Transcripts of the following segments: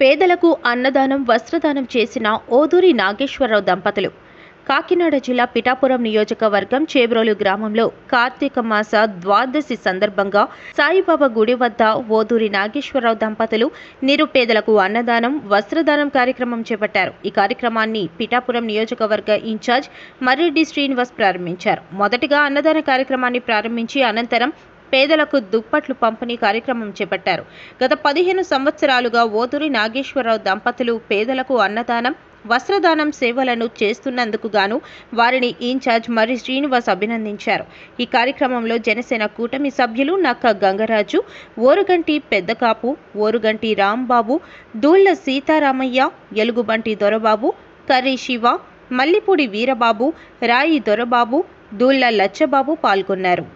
పేదలకు అన్నదానం వస్త్రదానం చేసిన ఓదూరి నాగేశ్వరరావు దంపతులు కాకినాడ జిల్లా పిఠాపురం నియోజకవర్గం చేబ్రోలు గ్రామంలో కార్తీక మాస ద్వాదశి సందర్భంగా సాయిబాబా గుడి వద్ద ఓదూరి నాగేశ్వరరావు దంపతులు నిరుపేదలకు అన్నదానం వస్త్రదానం కార్యక్రమం చేపట్టారు। ఈ కార్యక్రమాన్ని పిఠాపురం నియోజకవర్గ ఇన్ఛార్జ్ మర్రెడ్డి శ్రీనివాస్ ప్రారంభించారు। మొదటిగా అన్నదాన కార్యక్రమాన్ని ప్రారంభించి అనంతరం పేదలకు దుప్పట్లు పంపిణీ కార్యక్రమం చేపట్టారు। గత 15 సంవత్సరాలుగా ఓదూరి నాగేశ్వరరావు దంపతులు పేదలకు అన్నదానం వస్త్రదానం సేవలను చేస్తున్నందుకు గాను వారిని ఇన్ఛార్జ్ మర్రి శ్రీనివాస్ అభినందించారు। ఈ కార్యక్రమంలో జనసేన కూటమి సభ్యులు నక్క గంగరాజు, ఓరుగంటి పెద్దకాపు, ఓరుగంటి రాంబాబు, దూళ్ల సీతారామయ్య, ఎలుగుబంటి దొరబాబు, కర్రీ శివ, మల్లిపూడి వీరబాబు, రాయి దొరబాబు, దూళ్ల లచ్చబాబు పాల్గొన్నారు।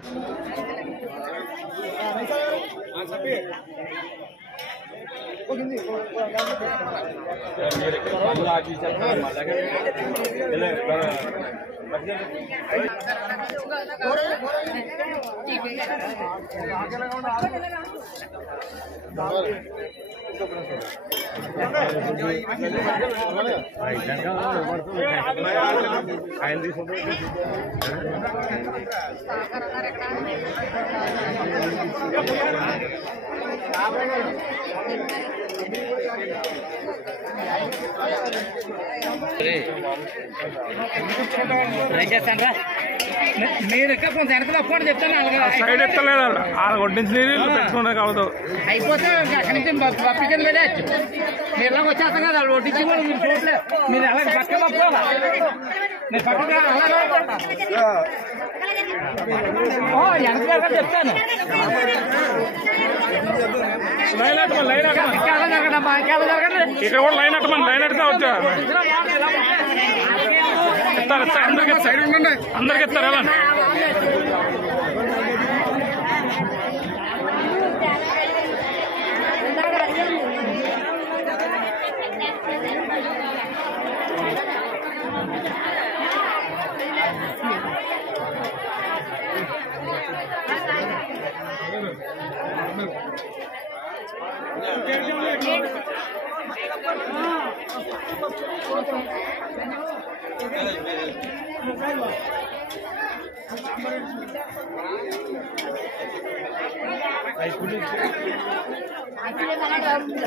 మీరు ఎక్కడ వెనక ఫోన్ చెప్తాను సైడ్ ఎత్తలేదు వాళ్ళు కొట్టించి నీళ్ళు పెట్టుకున్నా కావద్దు అయిపోతే అక్కడి నుంచి పంపించండి వెళ్ళచ్చు మీరు ఎలా వచ్చేస్తాం కదా వాళ్ళు వడ్డించి కూడా మీరు చూడలేదు మీరు ఎలా పక్క పట్టుకోవాలా మీరు పక్కన వెనక చెప్తాను లైన్ అట్టమని లైన్ ఇక్కడ కూడా లైన్ అట్టమని లైన్ అడితే వచ్చా ఇస్తారు అందరికి సైడ్ ఉండండి అందరికి ఇస్తారు ఎలా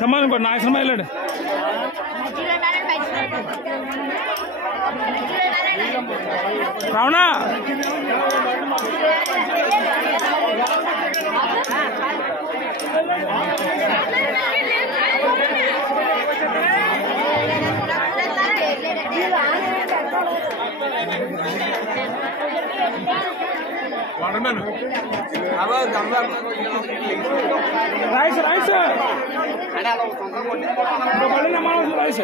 సమానం కూడా నాకు సమయం వెళ్ళాడు రావణా రైస్ రైస్ రైస్